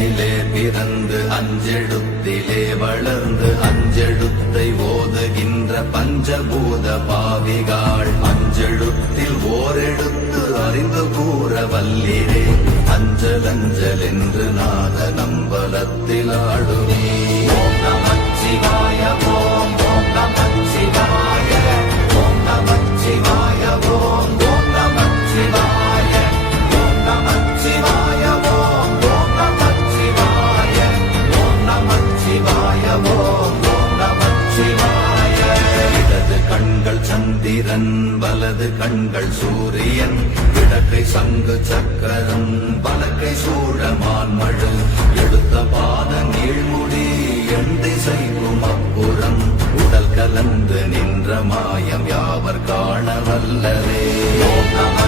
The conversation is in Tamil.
மண்ணிலே பிறந்து அஞ்செழுத்திலே வளர்ந்து அஞ்செழுத்தை ஓதுகின்ற பஞ்சபூத பாவிகாள் அஞ்செழுத்தில் ஓரெழுத்து அறிந்து கூற வல்லிரே அஞ்சல் அஞ்சல் என்று நாத நம்பலத்தில் ஆடுமே. ஓம் நமச்சிவாய ஓம் ஓம் நமச்சிவாய ஓம் நமச்சிவாய ஓம் ஓம் நமச்சிவாய ஓம் நமச்சிவாய ஓம் ஓம் நமச்சிவாய ஓம் நமச்சிவாய ஓம் ஓம் நமச்சிவாய. இடது கண்கள் சந்திரன் வலது கண்கள் சூரியன் இடக்கை சங்கு சக்கரம் வலக்கை சூழமான் மழு எடுத்த பாத நீழ்முடி எண் திசைக்கும் அப்புறம் உடல் கலந்து நின்ற மாயம் யாவர் காண வல்லரே. ஓம் நம